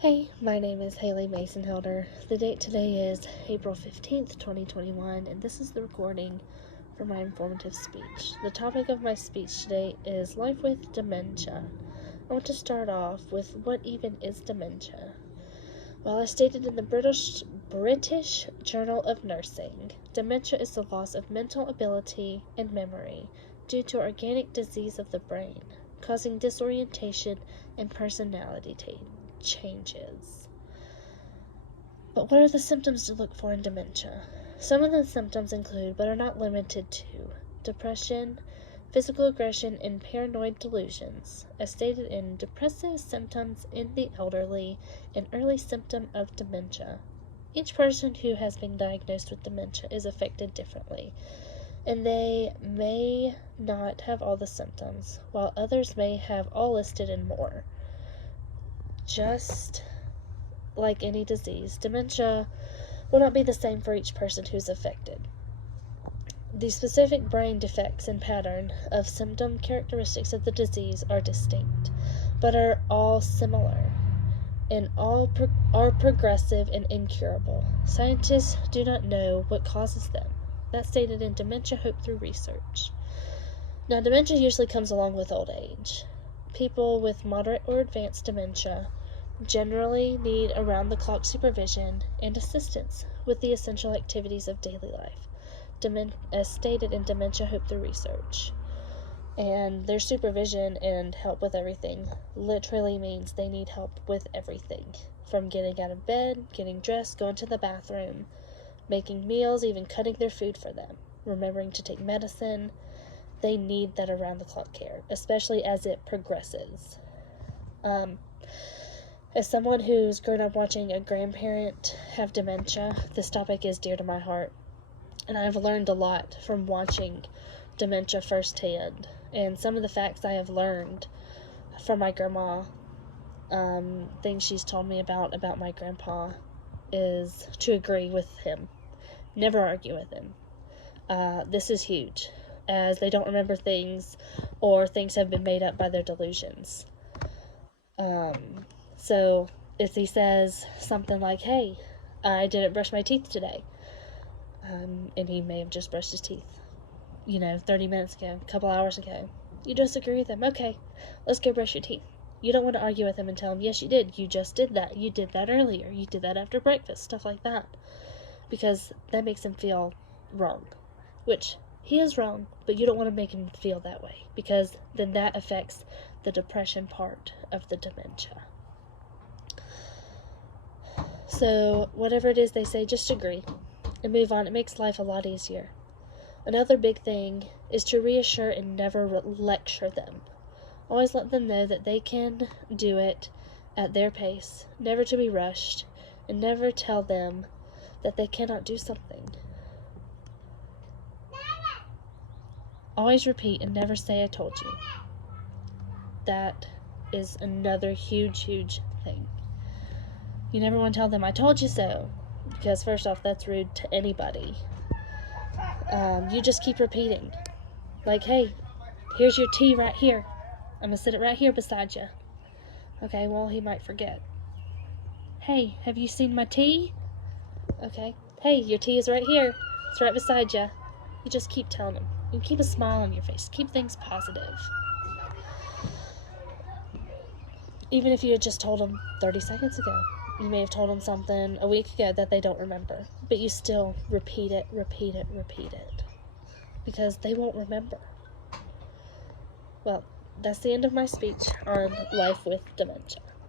Hey, my name is Haley Mason-Helder. The date today is April 15th, 2021, and this is the recording for my informative speech. The topic of my speech today is life with dementia. I want to start off with what even is dementia. Well, as stated in the British Journal of Nursing, dementia is the loss of mental ability and memory due to organic disease of the brain, causing disorientation and personality changes. But what are the symptoms to look for in dementia? Some of the symptoms include, but are not limited to, depression, physical aggression, and paranoid delusions, as stated in Depressive Symptoms in the Elderly, an early symptom of dementia. Each person who has been diagnosed with dementia is affected differently, and they may not have all the symptoms, while others may have all listed and more. Just like any disease, dementia will not be the same for each person who's affected. The specific brain defects and pattern of symptom characteristics of the disease are distinct, but are all similar, and all are progressive and incurable. Scientists do not know what causes them. That's stated in Dementia Hope Through Research. Now, dementia usually comes along with old age. People with moderate or advanced dementia generally need around-the-clock supervision and assistance with the essential activities of daily life, as stated in Dementia Hope Through Research. And their supervision and help with everything literally means they need help with everything, from getting out of bed, getting dressed, going to the bathroom, making meals, even cutting their food for them, remembering to take medicine. They need that around-the-clock care, especially as it progresses. As someone who's grown up watching a grandparent have dementia, this topic is dear to my heart. And I've learned a lot from watching dementia firsthand. And some of the facts I have learned from my grandma, things she's told me about my grandpa, is to agree with him. Never argue with him. This is huge, as they don't remember things, or things have been made up by their delusions. So if he says something like, hey, I didn't brush my teeth today, and he may have just brushed his teeth, 30 minutes ago, a couple hours ago, you just agree with him. Okay, let's go brush your teeth. You don't want to argue with him and tell him, yes, you did. You just did that. You did that earlier. You did that after breakfast, stuff like that. Because that makes him feel wrong, which he is wrong, but you don't want to make him feel that way, because then that affects the depression part of the dementia. So whatever it is they say, just agree and move on. It makes life a lot easier. Another big thing is to reassure and never lecture them. Always let them know that they can do it at their pace, never to be rushed, and never tell them that they cannot do something. Always repeat and never say I told you. That is another huge, huge thing. You never want to tell them I told you so, because first off, that's rude to anybody. You just keep repeating. Like, hey, here's your tea right here. I'm going to sit it right here beside you. Okay, well, he might forget. Hey, have you seen my tea? Okay. Hey, your tea is right here. It's right beside you. You just keep telling him. You keep a smile on your face. Keep things positive. Even if you had just told him 30 seconds ago. You may have told them something a week ago that they don't remember, but you still repeat it, because they won't remember. Well, that's the end of my speech on life with dementia.